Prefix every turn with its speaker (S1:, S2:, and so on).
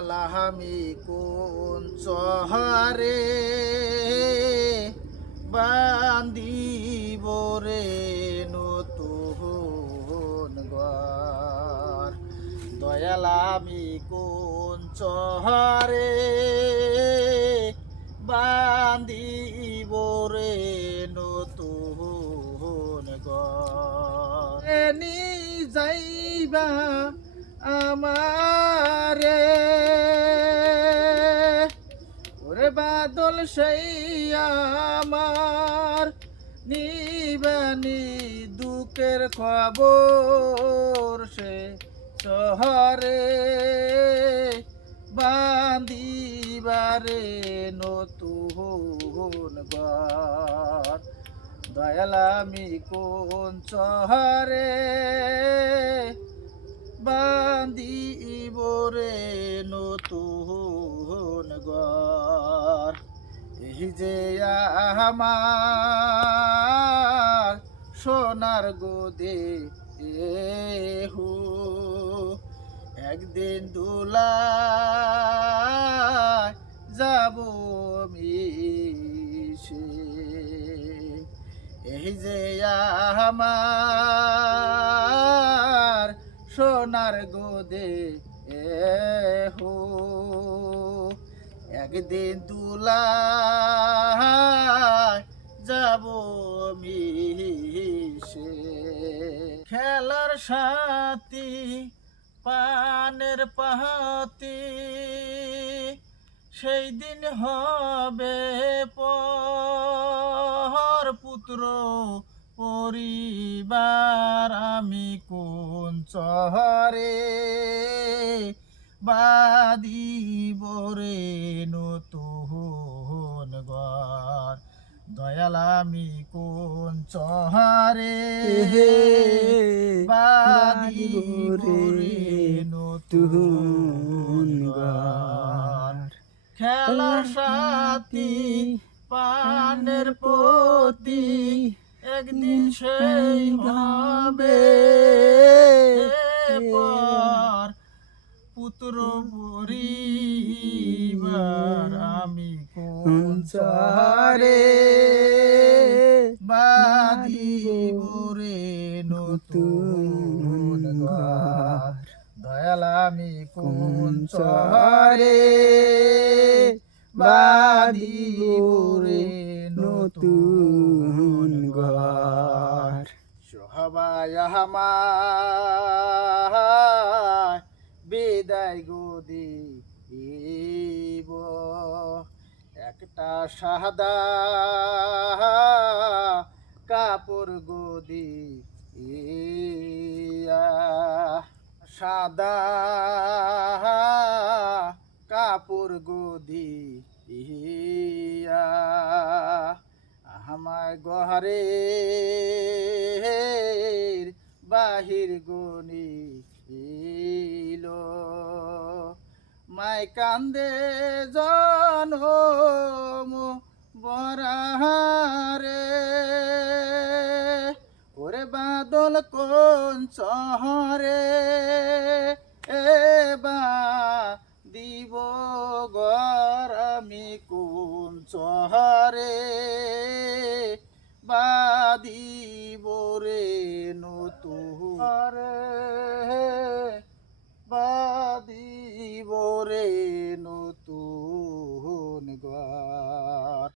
S1: দয়ালাহামি কোন চহারে বান্দিব রে নতুন ঘর। দয়ালামি কোন চহারে বান্দিব রে নতুন নি যাইবা আমারে বাদল সেই আমার। নিবানি দুঃখের খবর সে শহরে। বান্দিবারে নতুন দয়ালামি কোন চহরে বান্দিব রে নতুন ঘর। এই যে আমার সোনার গোদে হু একদিন দুলা যাব মিশে। এই যে আমার সোনার গোদে হো একদিন তুলা যাব মিশে খেলার সাথী, পানের পাহাতি, সেই দিন হবে পর পুত্র পরিবার। আমি কোন চহরে বাদিব রে নতুন ঘর? দয়াল আমি কোন চহরে বাদিব রে নতুন ঘর? খেলার সাথী পানের পতি একদিন সেই হবে পর পুত্র পরিবার আমি কোন চারে বাদিবরে নতুন ঘর? দয়াল আমি কোন চরে বাদিবরে নতুন ঘর। সবাই আমার বিদায় গদি একটা সাদা কাপড় গদি সাদা কাপড় গদি আমার গহরে বাহির গনি মাই কান্দে জন বরাহারে। ওরে বাদল কোন চহরে এবা দিব গর আমি কোন চহরে Oh.